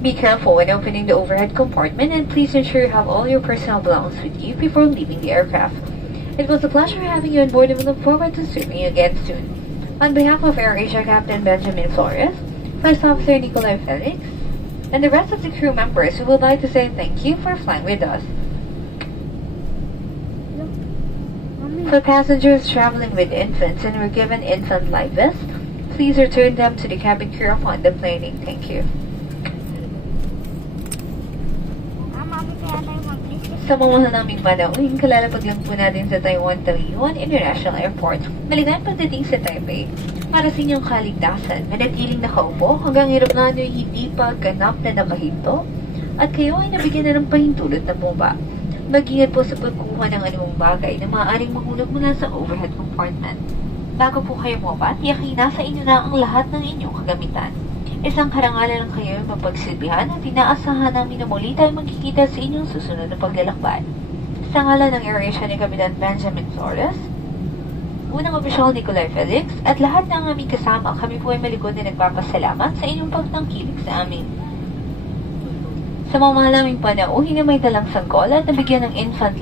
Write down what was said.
Be careful when opening the overhead compartment, and please ensure you have all your personal belongings with you before leaving the aircraft. It was a pleasure having you on board, and we look forward to serving you again soon. On behalf of AirAsia Captain Benjamin Flores, First Officer Nikolai Felix, and the rest of the crew members, we would like to say thank you for flying with us. For passengers traveling with infants and were given infant life vests, please return them to the cabin crew upon deplaning. Thank you. Sa mga naming panauhin, kalalapag lang po natin sa Taiwan Taiyuan International Airport. Maligayang pagdating sa Taipei. Para sa inyong kaligtasan, manatiling nakaupo hanggang eroplano ay hindi pa ganap na nakahinto at kayo ay nabigyan na ng pahintulot na bomba. Mag-ingat po sa pagkuha ng anumang bagay na maaaring mahulog mula sa overhead compartment. Bago po kayo mabat, yakin nasa inyo na ang lahat ng inyong kagamitan. Isang karangalan lang kayo mapagsilbihan at inaasahan namin na muli tayo magkikita sa inyong susunod na paglalakbay. Sa ngalan ng AirAsia ni Kapitan Benjamin Flores, unang opisyal Nikolai Felix, at lahat ng aming kasama, kami po ay malikod na nagpapasalamat sa inyong pagtangkilik sa amin. Sa mga naming panauhin na may dalang sanggol at nabigyan ng infant